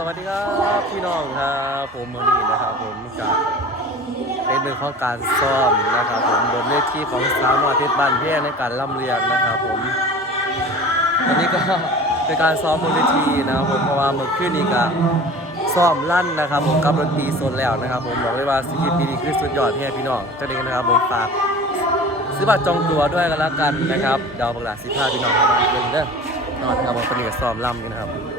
สวัสดีครับพี่น้องครับผมโมนี่นะครับผมกับเป็นเรื่องของการซ้อมนะครับผมบนเวทีของสาวน้อยเพชรบ้านแพร่ในการล่ำเรียงนะครับผมวันนี้ก็เป็นการซ้อมบนเวทีนะครับผมเพราะว่าเมื่อคืนนี้ก็ซ้อมลั่นนะครับผมกับดนตรีสดแล้วนะครับ ผมบอกเลยว่าสิปีนี้คือสุดยอดที่พี่น้องเจะเด็นนะครับผมฝากซื้อบัตรจองตั๋วด้วยกันแล้วกันนะครับเดาวบักหลาสิพาพี่น้องเข้ามาเล่นเด้อนอนครับผมคนนี้ก็ซ้อมล่ำนี่นะครับ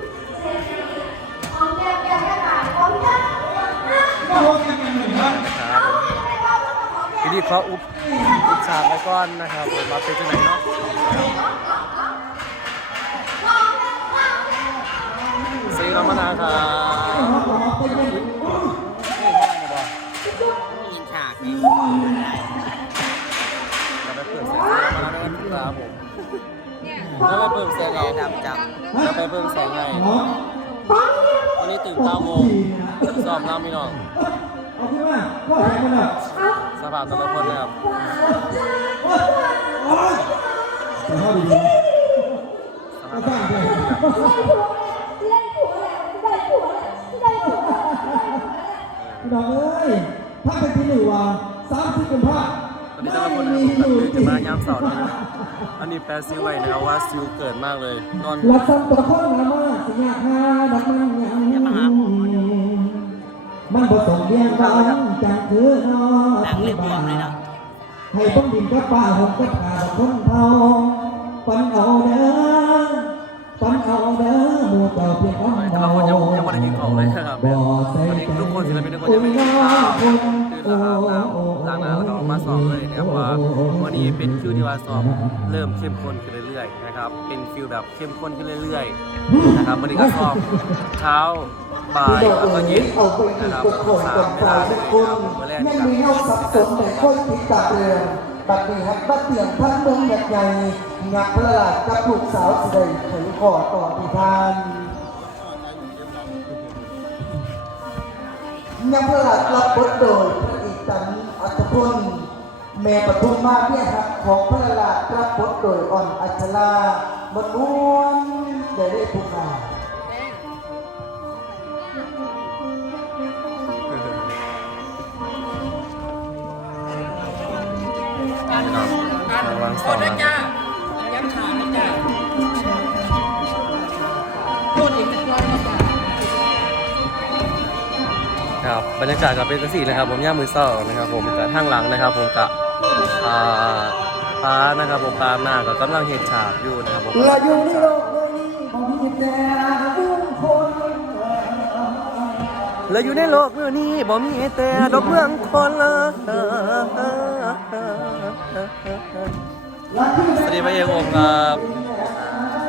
ทีนี้ขออุบอุบฉากไว้ก่อนนะครับผมมาเป็นที่ไหนเนาะสีรามนาครับยินฉากนี่เราไปเปิดเสียงรามนาด้วนะครับผมเราไปเปิดเสียงเราดำจับเราไปเปิดเสียงไงวันนี้ตื่นเก้าโมงซ้อมน้ำพี่น้องเอาขึ้นมาก็แข่งกันอะ สภาพแต่ละคนนะครับแต่เข้าดีสภาก็พสร้างใจน้องเอ้ยถ้าเป็นที่หนึ่งว่าสามสิบกุมภาวันนี้แต่ละคนนะครับตื่นกันมายามเสาร์นี้นะอันนี้แปลซิวไว้นะครับว่าซิวเกิดมากเลยนอนหลักสัมตะคนนะมาสิยาคาดักมันยัง มันบ่ต้องเลี้ยงบางจังคือน้อหนังเล่บวมเลยเนาะให้ต้องดินกับป้าหงกับขาดคนเฒ่าปันเอาเด้อปันเอาเด้อหมู่เจ้าเพียงอ้อมแต่ละคนยังยังไม่ได้กินของเลยนะครับบ่ใส่วันนี้ทุกคนศิลปินทุกคนยังไม่กินข้าวตื่นแล้วอาบน้ำล้างหน้าแล้วก็ออกมาสอบเลยนะครับว่าวันนี้เป็นคิวที่ว่าสอบเริ่มเข้มข้นขึ้นเรื่อยๆ นะครับ เป็นคิวแบบเข้มข้นขึ้นเรื่อยๆนะครับวันนี้ก็สอบเช้าบ่ายแล้วก็เย็นเอาไปนะครับสามเวลาเลทุยกคนนะครับเมื่อแรกนี่ครับมีเฮาสับสนแต่คนติดจากเรือนบัดนี้ครับบัดเปลี่ยนทั้งเมืองแบบใหญ่งับพระลาดกับลูกสาวสิได้ไขขอต่อพิธานงับพระลาดรับบทโดยพระอกตันอัตพล แม่ปทุมมาเนี่ยครับของพระลาดรับบทโดยอ่อนอัชลาบนม้วนได้ได้ทุกงานพี่น้องกำลังสอบนะย้ำฉากนะจ๊ะพูดอีกสักรอบนะจ๊ะครับบรรยากาศก็เป็นสีนะครับ ผมย่ามมือเศร้านะครับ ผมกับทางหลังนะครับ ผมกับ อ่าป้านะครับผมป้าหน้าก็กำลังเห็นฉากอยู่นะครับผมเราอยู่ในโลกใบนี้ของมีแต่ผู้คนเราอยู่ในโลกเมื่อนี้บ่มีแต่ดอกเมืองคนสวัสดีพระเอกองค์ครับ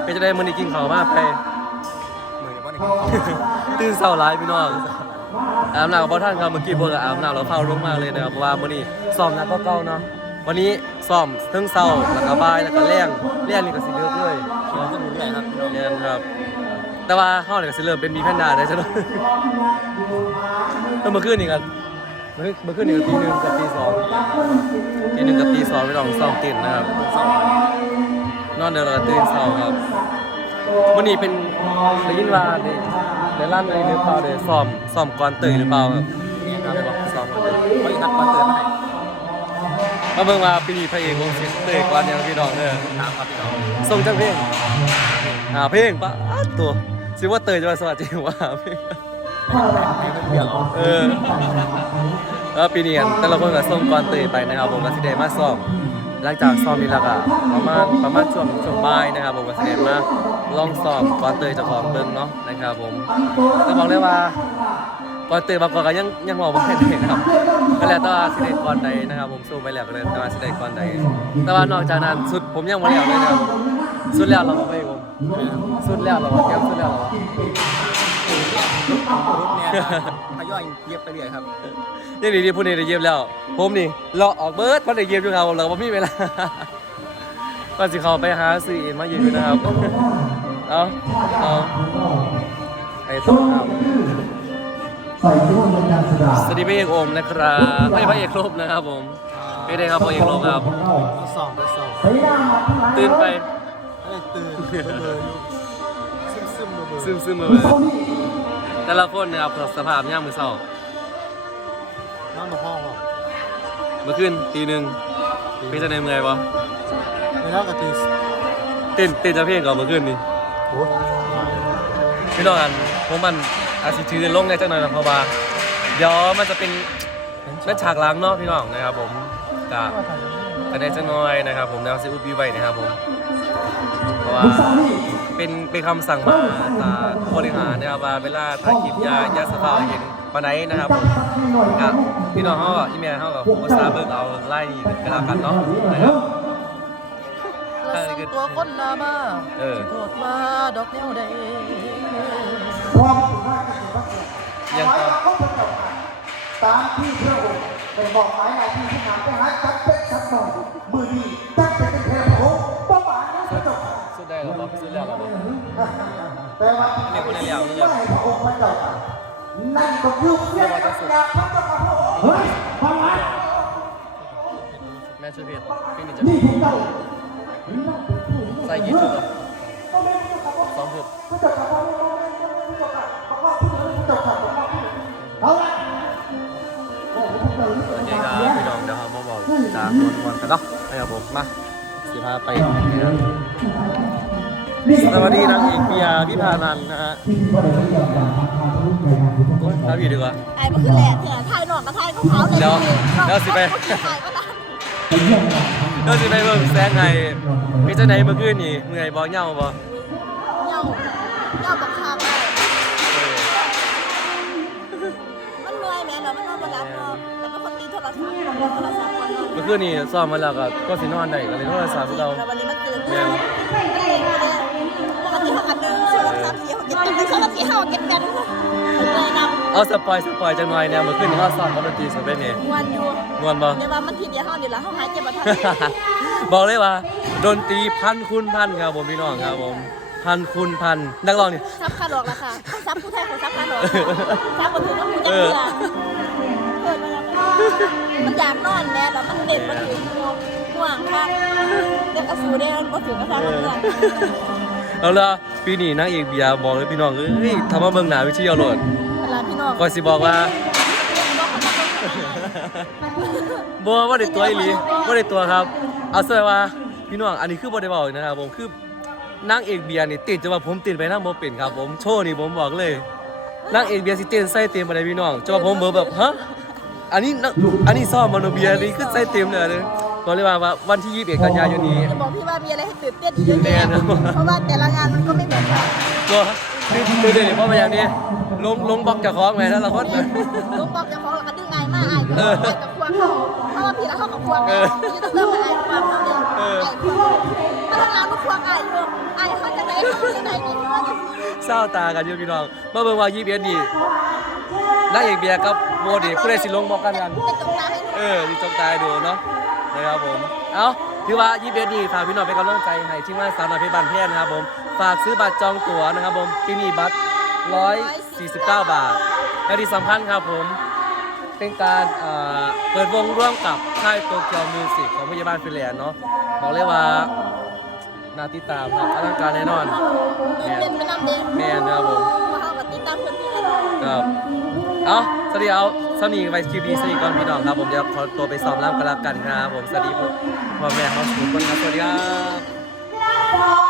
เป็นจะได้มือนี้กินข้าวมากไปมือนี้บ่ได้กินข้าวตื่นเช้าหลายพี่น้อง อาบน้ำกับพ่อท่านครับเมื่อกี้พวกอาบน้ำแล้วเข้าลงมากเลยนะครับเพราะว่ามื้อนี้ซ้อมนักก็เก่าเนาะวันนี้ซ้อมทั้งเช้าแล้วก็บ่ายแล้วก็แรงแรงนี่ก็สิเลิกเลยเลิกกันเรื่อยครับเรียนครับ แต่ว่าเฮาเนี่ยก็สิเริ่มเป็นมีแพนด้าได้ซะแล้วแล้วเมื่อคืนนี่กันเมื่อเมื่อคืนนี่ก็ตีหนึ่งกับตีสองตีหนึ่งกับตีสองไปลองซ้อมตื่นนะครับนอนเดี๋ยวเราก็ตื่นเช้าครับวันนี้เป็นได้ยินว่า ได้ลั่นอะไรหรือเปล่าได้ซ้อมซ้อมก่อนตื่นหรือเปล่าครับได้บอกซ้อมก่อนตื่นเขาอีนักก่อนตื่นมาให้มาเบิ่งว่าปีนี้พระเอกวงเสียงตื่นก่อนยังพี่น้องเด้อถามครับพี่น้องส่งจังเพลงหาเพลงปะอ้าตัวสิว่าเตยจะมาสวัสดีว่าเพลงเออแล้วปีนี้แต่ละคนก็ส่งก่อนตื่นไปนะครับผมก็สิได้มาซ้อม หลังจากซ้อมนี้แล้วก็ประมาณประมาณช่วงช่วงบ่ายนะครับ ผมก็สิได้มาลองซ้อมก่อนตื่นเจ้าของเบิ่งเนาะนะครับ ผมก็บอกเลยว่าก่อนตื่นบางคนก็ยังยังมองบ่ได้นะครับก็แล้วแต่ว่าสิได้ก่อนใดนะครับ ผมสู้ไปแล้วก็เลยแต่ว่าสิได้ก่อนใดแต่ว่านอกจากนั้นสุดผมยังบ่แล้วเลยนะครับสุดแล้วเราบ่ไปผมสุดแล้วเราแก้มสุดแล้วเราบ่เนี่ย พย่อยเย็บไปเรื่อยครับยังดีที่พูดในได้เยี่ยมแล้ว ผมนี่เลาะออกเบิร์ดเพราะได้เยี่ยมอยู่ครับเราไม่มีเวลาก็สิเขาไปหาซื้อเอ็นมาเยืนนะครับเอาเอาไปต่อครับใส่ชุดในการแสดงสวัสดีพระเอกโอมนะครับไม่พระเอกลบนะครับผมไม่ได้ครับพระเอกลบครับสองต่อสองใส่หน้ามาทั้งหลายตื่นไปเอ้ยตื่นเบลออยู่ซึมซึมเบลอซึมซึมมาเท่านี้ แต่แต่ละคนนะครับสภาพย่ามมือเศร้านอนมาห้องหรอกเมื่อคืนตีหนึ่งพี่จะในเมื่อยปะไม่เท่ากับตีเต้นเต้นจะเพลงก่อนเมื่อคืนนี่โอ้พี่น้องอันผมมันอาจสิถือลงในจังหน่อยนะเพราะว่าเดี๋ยวมันจะเป็นเป็นฉากหล้างเนาะพี่น้องนะครับผมกับกันในจังหน่อยนะครับ ผมแนวซิอุบีไว้นะครับผมเพราะว่าลูกสาวนี่ เป็นเป็นคำสั่งมาจากบริหารนะครับว่าเวลาถ่ายคลิปอยาอยาสภาพเห็นปานไหนนะครับผมกับพี่น้องเขากับอีเมลเขากับผมก็ทราบเบิ่งเอาไล่กันแล้วกันเนาะนะครับตัวคนหน้ามาเออโทษมาดอกแนวใดความถึงว่าจะถือว่าเกิดยังขอต่อให้เราเข้าไปกับตามที่พระองค์ได้บอกหมายหน้าที่ที่นำไปหาจับเป็ดจับหน่อยมือดีตั้งเป็น ค่ะสุดได้หรอบอแล้วหรอบอกแต่ว่าที่ได้แล้วเนี่ยเมื่อไหร่พระองค์พระเจ้าค่ะนั่นก็คือเพียงแต่อยากพระเจ้าค่ะพระองค์เฮ้ยฟังนะแม่ช่วยเพจพี่นี่จะนี่ผมเจ้าใส่กี่ชุดสองชุดเจ้าค่ะพระองค์พระเจ้าค่ะพระองค์พระเจ้าค่ะพระองค์เอาละอ้โหผมเจ้าโอเครับพี่น้องเดี๋ยวเรามาบอกจากคนวันกันเนาะให้ครับผมมาสิพาไปนะครับ สวัสดีนางเอกเบียร์พี่พานันท์นะฮะที่ที่ว่าได้เรื่องการทางทางลูกในงานที่ต้องถ้าพี่ดีกว่า ไอ้มันคือแหลกเถอะถ่ายหนอกกับถ่ายขาวๆเลยเดี๋ยวเดี๋ยวสิไป ถ่ายก็ได้ไปเยี่ยมงานเดี๋ยวสิไปเบิ่งแซงไงมีเจ้าไหนเมื่อคืนนี่เมื่อยบ่เหงาบ่เหงาเหงาบักคางเลยมันเมื่อยแม่เนาะมันนอนบนรับเนาะแล้วเป็นคนตีโทรศัพท์โทรศัพท์ก่อนนอนเมื่อคืนนี่ซ้อมมาแล้วก็ก็สินอนได้ก็เลยโทรศัพท์เราแล้ววันนี้มันตื่นแม่นปกติเขา กันหนึ่งสองสามสี่หกเจ็ดแปดสองสามสี่ห้าหกเจ็ดแปดเลยนำเอาสปอยสปอยจังหน่อยเนี่ยเมื่อคืนนี่เขาซ้อมกับดนตรีสเปนนี่วันอยู่ม่วนบ่ เดี๋ยวว่ามันทีเดียวห้องเดี๋ยวละห้องหายเจ็บบัดทันบอกเลยว่าดนตรีพันคุณพันครับผมพี่น้องครับผมพันคุณพันนักร้องนี่ซับคาร์ดอกละค่ะซับผู้ไทยของซับคาร์ดอกซับบนถือต้องมีจังเถื่อเกิดมาแล้วมันอยากนอนแม่แล้วมันเด็ดมาถึงห่วงค่ะเด็กอสูรเด็กมาถึงกระซังเพื่อน เอาละปีนี้นางเอกเบียร์บอกเลยพี่น้องเอ้ยทำมาเบิ่งหนาวิธีเอาโหลดเวลาพี่น้องก็สิบอกว่าน้องเขามาเป็นบ่ว่าได้ตัวอีหลีบ่ได้ตัวครับ เอาซะว่าพี่น้องอันนี้คือบ่ได้บอกนะครับผมคือนางเอกเบียร์นี่ติดจะว่าผมติดไปนำบ่เป็นครับผมโชว์นี่ผมบอกเลยนางเอกเบียร์สิเต้นใส่เต็มบ่ได้พี่น้องจะว่าผมเบอร์แบบฮะอันนี้นางอันนี้ซ้อมมาโนเบียร์นี่คือใส่เต็มเลยเลยบอ กเลยว่าว่าวันที่21กันยายนนี้ จะบอกพี่ว่ามีอะไรให้ตื่นเต้นอีกเยอะแยะเพราะว่าแต่ละงานมันก็ไม่เหมือนกันก็นี่ดูดิเพราะมาอย่างนี้ลงลงบล็อกจากของไงถ้าเราคน ลูกบอกจะฟ้องแล้วก็ดื้อไงมากไอ้ก็ไอ้กับควงเขาเพราะว่าพี่แล้วเขากับควงไงยืดต้องเริ่มกับไอ้ควงเขาเลยไอ้ควงมาทำงานลูกควงไอ้ควงไอ้เขาจะไหนเขาจะไหนนี่ว่าจะเศร้าตากันอยู่พี่น้องมาเบิ่งว่ายี่เบียดีนางเอกเบียร์กับโมดีผู้ใดสิลงบอกกันกันเป็นตรงตาให้ เออดีจงตายดูเนาะ นะครับผม เอาถือว่ายี่เบียดีฝากพี่น้องเป็นกำลังใจให้ที่ว่าสาวน้อยเพชรบานแพทย์นะครับผม ฝากซื้อบัตรจองตั๋วนะครับผมที่นี่บัตร 149 บาท และที่สำคัญครับผม เป็นการเอ่อเปิดวงร่วมกับค่ายโตเกียวมิวสิกของพยาบาลฟิลแลนด์เนาะ บอกเลยว่านาติดตามครับอลังการแน่นอนตื่นเต้นไปนำเด็กแม่นนะครับผม มาเขากับติดตามเพื่อนพี่เลยครับ เอาสวัสดีเอา สนีไวคิวบีสมีก่อนพี่น้องครับ ผมเดี๋ยวขอตัวไปซ้อมรำกันล้วกันครับผมสวัสดีพ่อแม่เขาสุกคนครับสวัสดีครับ